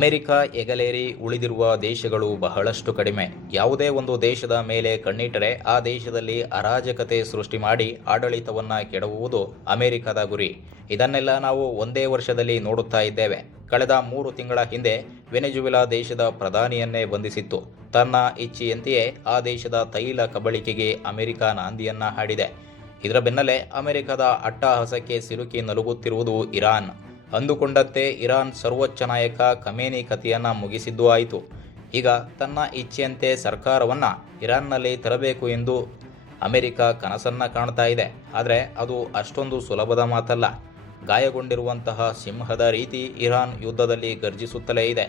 America ಎಗಲೇರಿ ಉಳಿದಿರುವ ದೇಶಗಳು ಬಹಳಷ್ಟು ಕಡಿಮೆ. ಯಾವುದೇ ಒಂದು ದೇಶದ ಮೇಲೆ ಕಣ್ಣಿಟ್ಟರೆ ಆ ದೇಶದಲ್ಲಿ ಅರಾಜಕತೆ ಸೃಷ್ಟಿ ಮಾಡಿ ಆಡಳಿತವನ್ನ ಕೆಡವುವುದು ಅಮೆರಿಕದ ಗುರಿ. ಇದನ್ನೆಲ್ಲ ನಾವು ಒಂದೇ ವರ್ಷದಲ್ಲಿ ನೋಡುತ್ತಾ ಇದ್ದೇವೆ. ಕಳೆದ 3 ತಿಂಗಳ ಹಿಂದೆ ವೆನೆಜುವೆಲಾ ದೇಶದ ಪ್ರಧಾನಿಯನ್ನೇ ಬಂಧಿಸಿತ್ತು. ತನ್ನ ಇಚ್ಛೆಯಂತೆಯೇ ಆ ದೇಶದ ತೈಲ ಕಬಳಿಕೆಗೆ ಅಮೆರಿಕ ನಾಂದಿಯನ್ನ ಹಾಡಿದೆ. ಇದರ ಬೆನ್ನಲ್ಲೇ ಅಮೆರಿಕದ ಅಟ್ಟಹಾಸಕ್ಕೆ ಸಿಲುಕಿ ನಲುಗುತ್ತಿರುವುದು ಇರಾನ್. ಅಂದುಕೊಂಡಂತೆ ಇರಾನ್ ಸರ್ವೋಚ್ಚ ನಾಯಕ ಖಮೇನಿ ಕಥೆಯನ್ನ ಮುಗಿಸಿದ್ದೂ ಆಯಿತು. ಈಗ ತನ್ನ ಇಚ್ಛೆಯಂತೆ ಸರ್ಕಾರವನ್ನು ಇರಾನ್ನಲ್ಲಿ ತರಬೇಕು ಎಂದು ಅಮೆರಿಕ ಕನಸನ್ನ ಕಾಣ್ತಾ ಇದೆ. ಆದರೆ ಅದು ಅಷ್ಟೊಂದು ಸುಲಭದ ಮಾತಲ್ಲ. ಗಾಯಗೊಂಡಿರುವಂತಹ ಸಿಂಹದ ರೀತಿ ಇರಾನ್ ಯುದ್ಧದಲ್ಲಿ ಗರ್ಜಿಸುತ್ತಲೇ ಇದೆ.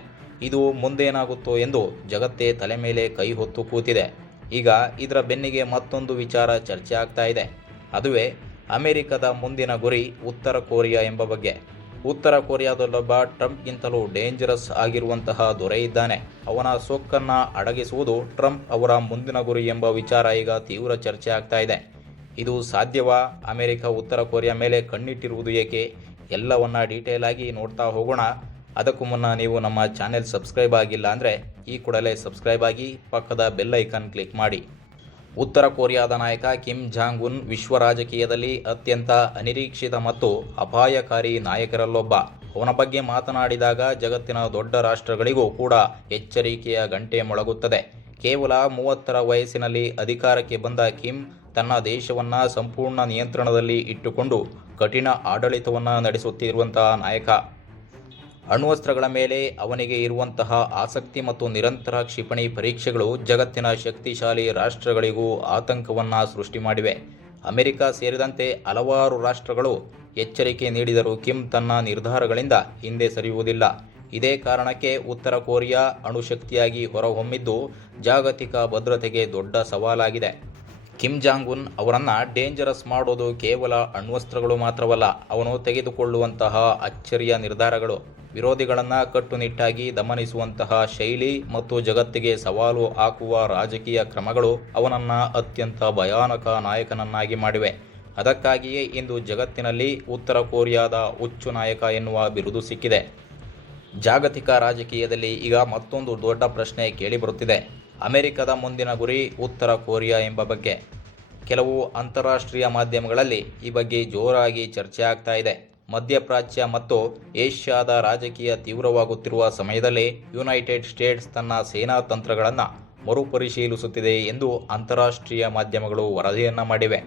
ಇದು ಮುಂದೇನಾಗುತ್ತೋ ಎಂದು ಜಗತ್ತೇ ತಲೆ ಮೇಲೆ ಕೈ ಹೊತ್ತು ಕೂತಿದೆ. ಈಗ ಇದರ ಬೆನ್ನಿಗೆ ಮತ್ತೊಂದು ವಿಚಾರ ಚರ್ಚೆ ಆಗ್ತಾ ಇದೆ. ಅದುವೇ ಅಮೆರಿಕದ ಮುಂದಿನ ಗುರಿ ಉತ್ತರ ಕೊರಿಯಾ ಎಂಬ ಬಗ್ಗೆ. ಉತ್ತರ ಕೊರಿಯಾದಲ್ಲೊಬ್ಬ ಟ್ರಂಪ್ಗಿಂತಲೂ ಡೇಂಜರಸ್ ಆಗಿರುವಂತಹ ದೊರೆ ಇದ್ದಾನೆ. ಅವನ ಸೊಕ್ಕನ್ನು ಅಡಗಿಸುವುದು ಟ್ರಂಪ್ ಅವರ ಮುಂದಿನ ಗುರಿ ಎಂಬ ವಿಚಾರ ಈಗ ತೀವ್ರ ಚರ್ಚೆ ಆಗ್ತಾ ಇದೆ. ಇದು ಸಾಧ್ಯವಾ? ಅಮೆರಿಕ ಉತ್ತರ ಕೊರಿಯಾ ಮೇಲೆ ಕಣ್ಣಿಟ್ಟಿರುವುದು ಏಕೆ? ಎಲ್ಲವನ್ನ ಡೀಟೇಲ್ ಆಗಿ ನೋಡ್ತಾ ಹೋಗೋಣ. ಅದಕ್ಕೂ ಮುನ್ನ ನೀವು ನಮ್ಮ ಚಾನೆಲ್ ಸಬ್ಸ್ಕ್ರೈಬ್ ಆಗಿಲ್ಲ ಅಂದರೆ ಈ ಕೂಡಲೇ ಸಬ್ಸ್ಕ್ರೈಬ್ ಆಗಿ ಪಕ್ಕದ ಬೆಲ್ ಐಕಾನ್ ಕ್ಲಿಕ್ ಮಾಡಿ. ಉತ್ತರ ಕೊರಿಯಾದ ನಾಯಕ ಕಿಮ್ ಜಾಂಗ್ ಉನ್ ವಿಶ್ವ ರಾಜಕೀಯದಲ್ಲಿ ಅತ್ಯಂತ ಅನಿರೀಕ್ಷಿತ ಮತ್ತು ಅಪಾಯಕಾರಿ ನಾಯಕರಲ್ಲೊಬ್ಬ. ಅವನ ಬಗ್ಗೆ ಮಾತನಾಡಿದಾಗ ಜಗತ್ತಿನ ದೊಡ್ಡ ರಾಷ್ಟ್ರಗಳಿಗೂ ಕೂಡ ಎಚ್ಚರಿಕೆಯ ಗಂಟೆ ಮೊಳಗುತ್ತದೆ. ಕೇವಲ 30ರ ವಯಸ್ಸಿನಲ್ಲಿ ಅಧಿಕಾರಕ್ಕೆ ಬಂದ ಕಿಮ್ ತನ್ನ ದೇಶವನ್ನು ಸಂಪೂರ್ಣ ನಿಯಂತ್ರಣದಲ್ಲಿ ಇಟ್ಟುಕೊಂಡು ಕಠಿಣ ಆಡಳಿತವನ್ನು ನಡೆಸುತ್ತಿರುವಂತಹ ನಾಯಕ. ಅಣ್ವಸ್ತ್ರಗಳ ಮೇಲೆ ಅವನಿಗೆ ಇರುವಂತಹ ಆಸಕ್ತಿ ಮತ್ತು ನಿರಂತರ ಕ್ಷಿಪಣಿ ಪರೀಕ್ಷೆಗಳು ಜಗತ್ತಿನ ಶಕ್ತಿಶಾಲಿ ರಾಷ್ಟ್ರಗಳಿಗೂ ಆತಂಕವನ್ನು ಸೃಷ್ಟಿ ಮಾಡಿವೆ. ಅಮೆರಿಕ ಸೇರಿದಂತೆ ಹಲವಾರು ರಾಷ್ಟ್ರಗಳು ಎಚ್ಚರಿಕೆ ನೀಡಿದರೂ ಕಿಮ್ ತನ್ನ ನಿರ್ಧಾರಗಳಿಂದ ಹಿಂದೆ ಸರಿಯುವುದಿಲ್ಲ. ಇದೇ ಕಾರಣಕ್ಕೆ ಉತ್ತರ ಕೊರಿಯಾ ಅಣುಶಕ್ತಿಯಾಗಿ ಹೊರಹೊಮ್ಮಿದ್ದು ಜಾಗತಿಕ ಭದ್ರತೆಗೆ ದೊಡ್ಡ ಸವಾಲಾಗಿದೆ. ಕಿಮ್ ಜಾಂಗ್ ಉನ್ ಅವರನ್ನು ಡೇಂಜರಸ್ ಮಾಡೋದು ಕೇವಲ ಅಣ್ವಸ್ತ್ರಗಳು ಮಾತ್ರವಲ್ಲ, ಅವನು ತೆಗೆದುಕೊಳ್ಳುವಂತಹ ಅಚ್ಚರಿಯ ನಿರ್ಧಾರಗಳು, ವಿರೋಧಿಗಳನ್ನು ಕಟ್ಟುನಿಟ್ಟಾಗಿ ದಮನಿಸುವಂತಹ ಶೈಲಿ ಮತ್ತು ಜಗತ್ತಿಗೆ ಸವಾಲು ಹಾಕುವ ರಾಜಕೀಯ ಕ್ರಮಗಳು ಅವನನ್ನು ಅತ್ಯಂತ ಭಯಾನಕ ನಾಯಕನನ್ನಾಗಿ ಮಾಡಿವೆ. ಅದಕ್ಕಾಗಿಯೇ ಇಂದು ಜಗತ್ತಿನಲ್ಲಿ ಉತ್ತರ ಕೊರಿಯಾದ ಹುಚ್ಚು ನಾಯಕ ಎನ್ನುವ ಬಿರುದು ಸಿಕ್ಕಿದೆ. ಜಾಗತಿಕ ರಾಜಕೀಯದಲ್ಲಿ ಈಗ ಮತ್ತೊಂದು ದೊಡ್ಡ ಪ್ರಶ್ನೆ ಕೇಳಿಬರುತ್ತಿದೆ. ಅಮೆರಿಕದ ಮುಂದಿನ ಗುರಿ ಉತ್ತರ ಕೊರಿಯಾ ಎಂಬ ಬಗ್ಗೆ. ಕೆಲವು ಅಂತಾರಾಷ್ಟ್ರೀಯ ಮಾಧ್ಯಮಗಳಲ್ಲಿ ಈ ಬಗ್ಗೆ ಜೋರಾಗಿ ಚರ್ಚೆ ಆಗ್ತಾ ಇದೆ. ಮಧ್ಯಪ್ರಾಚ್ಯ ಮತ್ತು ಏಷ್ಯಾದ ರಾಜಕೀಯ ತೀವ್ರವಾಗುತ್ತಿರುವ ಸಮಯದಲ್ಲಿ ಯುನೈಟೆಡ್ ಸ್ಟೇಟ್ಸ್ ತನ್ನ ಸೇನಾ ತಂತ್ರಗಳನ್ನು ಮರುಪರಿಶೀಲಿಸುತ್ತಿದೆ ಎಂದು ಅಂತಾರಾಷ್ಟ್ರೀಯ ಮಾಧ್ಯಮಗಳು ವರದಿಯನ್ನು ಮಾಡಿವೆ.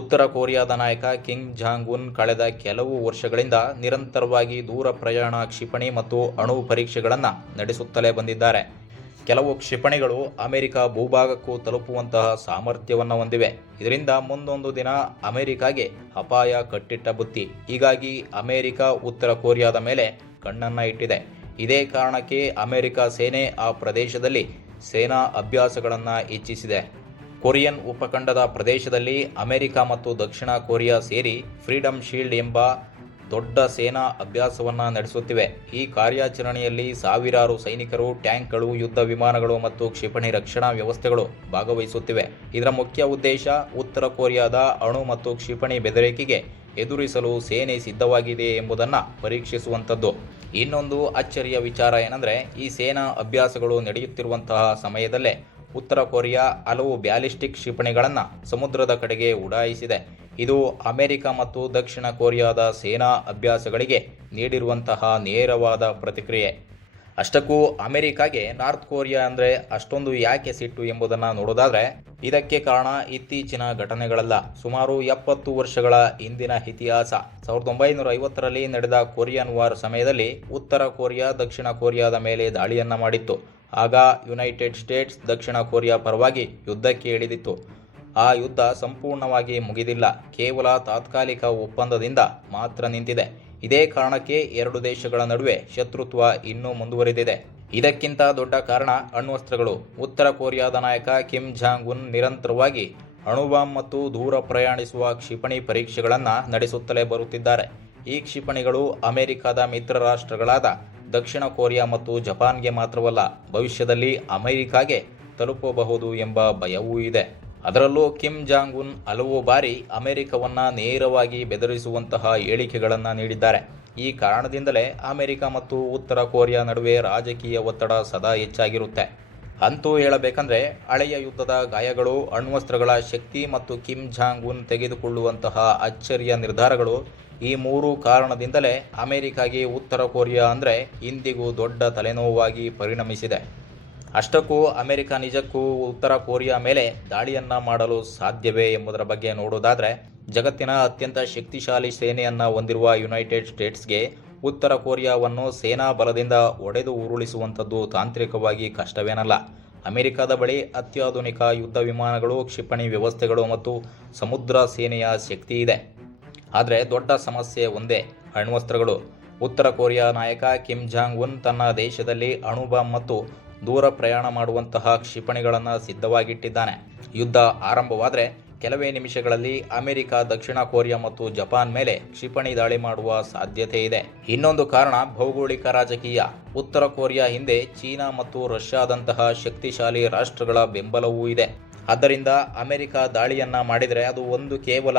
ಉತ್ತರ ಕೊರಿಯಾದ ನಾಯಕ ಕಿಮ್ ಜಾಂಗ್ ಉನ್ ಕಳೆದ ಕೆಲವು ವರ್ಷಗಳಿಂದ ನಿರಂತರವಾಗಿ ದೂರ ಪ್ರಯಾಣ ಕ್ಷಿಪಣಿ ಮತ್ತು ಅಣು ಪರೀಕ್ಷೆಗಳನ್ನು ನಡೆಸುತ್ತಲೇ ಬಂದಿದ್ದಾರೆ. ಕೆಲವು ಕ್ಷಿಪಣಿಗಳು ಅಮೆರಿಕ ಭೂಭಾಗಕ್ಕೂ ತಲುಪುವಂತಹ ಸಾಮರ್ಥ್ಯವನ್ನು ಹೊಂದಿವೆ. ಇದರಿಂದ ಮುಂದೊಂದು ದಿನ ಅಮೆರಿಕಾಗೆ ಅಪಾಯ ಕಟ್ಟಿಟ್ಟ ಬುತ್ತಿ. ಹೀಗಾಗಿ ಅಮೆರಿಕ ಉತ್ತರ ಕೊರಿಯಾದ ಮೇಲೆ ಕಣ್ಣನ್ನು ಇಟ್ಟಿದೆ. ಇದೇ ಕಾರಣಕ್ಕೆ ಅಮೆರಿಕ ಸೇನೆ ಆ ಪ್ರದೇಶದಲ್ಲಿ ಸೇನಾ ಅಭ್ಯಾಸಗಳನ್ನು ಹೆಚ್ಚಿಸಿದೆ. ಕೊರಿಯನ್ ಉಪಖಂಡದ ಪ್ರದೇಶದಲ್ಲಿ ಅಮೆರಿಕ ಮತ್ತು ದಕ್ಷಿಣ ಕೊರಿಯಾ ಸೇರಿ ಫ್ರೀಡಮ್ ಶೀಲ್ಡ್ ಎಂಬ ದೊಡ್ಡ ಸೇನಾ ಅಭ್ಯಾಸವನ್ನು ನಡೆಸುತ್ತಿವೆ. ಈ ಕಾರ್ಯಾಚರಣೆಯಲ್ಲಿ ಸಾವಿರಾರು ಸೈನಿಕರು, ಟ್ಯಾಂಕ್ಗಳು, ಯುದ್ಧ ವಿಮಾನಗಳು ಮತ್ತು ಕ್ಷಿಪಣಿ ರಕ್ಷಣಾ ವ್ಯವಸ್ಥೆಗಳು ಭಾಗವಹಿಸುತ್ತಿವೆ. ಇದರ ಮುಖ್ಯ ಉದ್ದೇಶ ಉತ್ತರ ಕೊರಿಯಾದ ಅಣು ಮತ್ತು ಕ್ಷಿಪಣಿ ಬೆದರಿಕೆಗೆ ಎದುರಿಸಲು ಸೇನೆ ಸಿದ್ಧವಾಗಿದೆ ಎಂಬುದನ್ನು ಪರೀಕ್ಷಿಸುವಂಥದ್ದು. ಇನ್ನೊಂದು ಅಚ್ಚರಿಯ ವಿಚಾರ ಏನಂದರೆ, ಈ ಸೇನಾ ಅಭ್ಯಾಸಗಳು ನಡೆಯುತ್ತಿರುವಂತಹ ಸಮಯದಲ್ಲೇ ಉತ್ತರ ಕೊರಿಯಾ ಹಲವು ಬ್ಯಾಲಿಸ್ಟಿಕ್ ಕ್ಷಿಪಣಿಗಳನ್ನು ಸಮುದ್ರದ ಕಡೆಗೆ ಉಡಾಯಿಸಿದೆ. ಇದು ಅಮೆರಿಕ ಮತ್ತು ದಕ್ಷಿಣ ಕೊರಿಯಾದ ಸೇನಾ ಅಭ್ಯಾಸಗಳಿಗೆ ನೀಡಿರುವಂತಹ ನೇರವಾದ ಪ್ರತಿಕ್ರಿಯೆ. ಅಷ್ಟಕ್ಕೂ ಅಮೆರಿಕಾಗೆ ನಾರ್ತ್ ಕೊರಿಯಾ ಅಂದರೆ ಅಷ್ಟೊಂದು ಯಾಕೆ ಸಿಟ್ಟು ಎಂಬುದನ್ನು ನೋಡೋದಾದರೆ ಇದಕ್ಕೆ ಕಾರಣ ಇತ್ತೀಚಿನ ಘಟನೆಗಳಲ್ಲ, ಸುಮಾರು 70 ವರ್ಷಗಳ ಹಿಂದಿನ ಇತಿಹಾಸ. 1950ರಲ್ಲಿ ನಡೆದ ಕೊರಿಯನ್ ವಾರ್ ಸಮಯದಲ್ಲಿ ಉತ್ತರ ಕೊರಿಯಾ ದಕ್ಷಿಣ ಕೊರಿಯಾದ ಮೇಲೆ ದಾಳಿಯನ್ನು ಮಾಡಿತ್ತು. ಆಗ ಯುನೈಟೆಡ್ ಸ್ಟೇಟ್ಸ್ ದಕ್ಷಿಣ ಕೊರಿಯಾ ಪರವಾಗಿ ಯುದ್ಧಕ್ಕೆ ಇಳಿದಿತ್ತು. ಆ ಯುದ್ಧ ಸಂಪೂರ್ಣವಾಗಿ ಮುಗಿದಿಲ್ಲ, ಕೇವಲ ತಾತ್ಕಾಲಿಕ ಒಪ್ಪಂದದಿಂದ ಮಾತ್ರ ನಿಂತಿದೆ. ಇದೇ ಕಾರಣಕ್ಕೆ ಎರಡು ದೇಶಗಳ ನಡುವೆ ಶತ್ರುತ್ವ ಇನ್ನೂ ಮುಂದುವರಿದಿದೆ. ಇದಕ್ಕಿಂತ ದೊಡ್ಡ ಕಾರಣ ಅಣ್ವಸ್ತ್ರಗಳು. ಉತ್ತರ ಕೊರಿಯಾದ ನಾಯಕ ಕಿಮ್ ಜಾಂಗ್ ಉನ್ ನಿರಂತರವಾಗಿ ಅಣುಬಾಂಬ್ ಮತ್ತು ದೂರ ಪ್ರಯಾಣಿಸುವ ಕ್ಷಿಪಣಿ ಪರೀಕ್ಷೆಗಳನ್ನು ನಡೆಸುತ್ತಲೇ ಬರುತ್ತಿದ್ದಾರೆ. ಈ ಕ್ಷಿಪಣಿಗಳು ಅಮೆರಿಕದ ಮಿತ್ರ ರಾಷ್ಟ್ರಗಳಾದ ದಕ್ಷಿಣ ಕೊರಿಯಾ ಮತ್ತು ಜಪಾನ್ಗೆ ಮಾತ್ರವಲ್ಲ, ಭವಿಷ್ಯದಲ್ಲಿ ಅಮೆರಿಕಾಗೆ ತಲುಪಬಹುದು ಎಂಬ ಭಯವೂ ಇದೆ. ಅದರಲ್ಲೂ ಕಿಮ್ ಜಾಂಗ್ ಉನ್ ಹಲವು ಬಾರಿ ಅಮೆರಿಕವನ್ನು ನೇರವಾಗಿ ಬೆದರಿಸುವಂತಹ ಹೇಳಿಕೆಗಳನ್ನು ನೀಡಿದ್ದಾರೆ. ಈ ಕಾರಣದಿಂದಲೇ ಅಮೆರಿಕ ಮತ್ತು ಉತ್ತರ ಕೊರಿಯಾ ನಡುವೆ ರಾಜಕೀಯ ಒತ್ತಡ ಸದಾ ಹೆಚ್ಚಾಗಿರುತ್ತೆ. ಅಂತೂ ಹೇಳಬೇಕಂದ್ರೆ ಹಳೆಯ ಯುದ್ಧದ ಗಾಯಗಳು, ಅಣ್ವಸ್ತ್ರಗಳ ಶಕ್ತಿ ಮತ್ತು ಕಿಮ್ ಜಾಂಗ್ ಉನ್ ತೆಗೆದುಕೊಳ್ಳುವಂತಹ ಅಚ್ಚರಿಯ ನಿರ್ಧಾರಗಳು, ಈ ಮೂರು ಕಾರಣದಿಂದಲೇ ಅಮೆರಿಕಾಗೆ ಉತ್ತರ ಕೊರಿಯಾ ಅಂದರೆ ಇಂದಿಗೂ ದೊಡ್ಡ ತಲೆನೋವಾಗಿ ಪರಿಣಮಿಸಿದೆ. ಅಷ್ಟಕ್ಕೂ ಅಮೆರಿಕ ನಿಜಕ್ಕೂ ಉತ್ತರ ಕೊರಿಯಾ ಮೇಲೆ ದಾಳಿಯನ್ನ ಮಾಡಲು ಸಾಧ್ಯವೇ ಎಂಬುದರ ಬಗ್ಗೆ ನೋಡೋದಾದರೆ, ಜಗತ್ತಿನ ಅತ್ಯಂತ ಶಕ್ತಿಶಾಲಿ ಸೇನೆಯನ್ನು ಹೊಂದಿರುವ ಯುನೈಟೆಡ್ ಸ್ಟೇಟ್ಸ್ಗೆ ಉತ್ತರ ಕೊರಿಯಾವನ್ನು ಸೇನಾ ಬಲದಿಂದ ಒಡೆದು ಉರುಳಿಸುವಂಥದ್ದು ತಾಂತ್ರಿಕವಾಗಿ ಕಷ್ಟವೇನಲ್ಲ. ಅಮೆರಿಕದ ಬಳಿ ಅತ್ಯಾಧುನಿಕ ಯುದ್ಧ ವಿಮಾನಗಳು, ಕ್ಷಿಪಣಿ ವ್ಯವಸ್ಥೆಗಳು ಮತ್ತು ಸಮುದ್ರ ಸೇನೆಯ ಶಕ್ತಿ ಇದೆ. ಆದರೆ ದೊಡ್ಡ ಸಮಸ್ಯೆ ಒಂದೇ, ಅಣ್ವಸ್ತ್ರಗಳು. ಉತ್ತರ ಕೊರಿಯಾ ನಾಯಕ ಕಿಮ್ ಜಾಂಗ್ ಉನ್ ತನ್ನ ದೇಶದಲ್ಲಿ ಅಣುಬಾಂಬ್ ಮತ್ತು ದೂರ ಪ್ರಯಾಣ ಮಾಡುವಂತಹ ಕ್ಷಿಪಣಿಗಳನ್ನು ಸಿದ್ಧವಾಗಿಟ್ಟಿದ್ದಾನೆ. ಯುದ್ಧ ಆರಂಭವಾದರೆ ಕೆಲವೇ ನಿಮಿಷಗಳಲ್ಲಿ ಅಮೆರಿಕ, ದಕ್ಷಿಣ ಕೊರಿಯಾ ಮತ್ತು ಜಪಾನ್ ಮೇಲೆ ಕ್ಷಿಪಣಿ ದಾಳಿ ಮಾಡುವ ಸಾಧ್ಯತೆ ಇದೆ. ಇನ್ನೊಂದು ಕಾರಣ ಭೌಗೋಳಿಕ ರಾಜಕೀಯ. ಉತ್ತರ ಕೊರಿಯಾ ಹಿಂದೆ ಚೀನಾ ಮತ್ತು ರಷ್ಯಾದಂತಹ ಶಕ್ತಿಶಾಲಿ ರಾಷ್ಟ್ರಗಳ ಬೆಂಬಲವೂ ಇದೆ. ಆದ್ದರಿಂದ ಅಮೆರಿಕ ದಾಳಿಯನ್ನ ಮಾಡಿದರೆ ಅದು ಕೇವಲ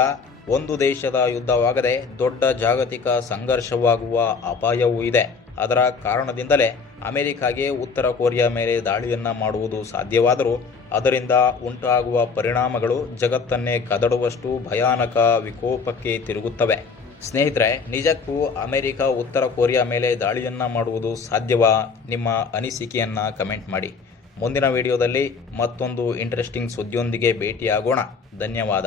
ಒಂದು ದೇಶದ ಯುದ್ಧವಾಗದೆ ದೊಡ್ಡ ಜಾಗತಿಕ ಸಂಘರ್ಷವಾಗುವ ಅಪಾಯವೂ ಇದೆ. ಅದರ ಕಾರಣದಿಂದಲೇ ಅಮೆರಿಕಾಗೆ ಉತ್ತರ ಕೊರಿಯಾ ಮೇಲೆ ದಾಳಿಯನ್ನ ಮಾಡುವುದು ಸಾಧ್ಯವಾದರೂ ಅದರಿಂದ ಉಂಟಾಗುವ ಪರಿಣಾಮಗಳು ಜಗತ್ತನ್ನೇ ಕದಡುವಷ್ಟು ಭಯಾನಕ ವಿಕೋಪಕ್ಕೆ ತಿರುಗುತ್ತವೆ. ಸ್ನೇಹಿತರೆ, ನಿಜಕ್ಕೂ ಅಮೆರಿಕ ಉತ್ತರ ಕೊರಿಯಾ ಮೇಲೆ ದಾಳಿಯನ್ನ ಮಾಡುವುದು ಸಾಧ್ಯವಾ? ನಿಮ್ಮ ಅನಿಸಿಕೆಯನ್ನು ಕಮೆಂಟ್ ಮಾಡಿ. ಮುಂದಿನ ವಿಡಿಯೋದಲ್ಲಿ ಮತ್ತೊಂದು ಇಂಟ್ರೆಸ್ಟಿಂಗ್ ಸುದ್ದಿಯೊಂದಿಗೆ ಭೇಟಿಯಾಗೋಣ. ಧನ್ಯವಾದ.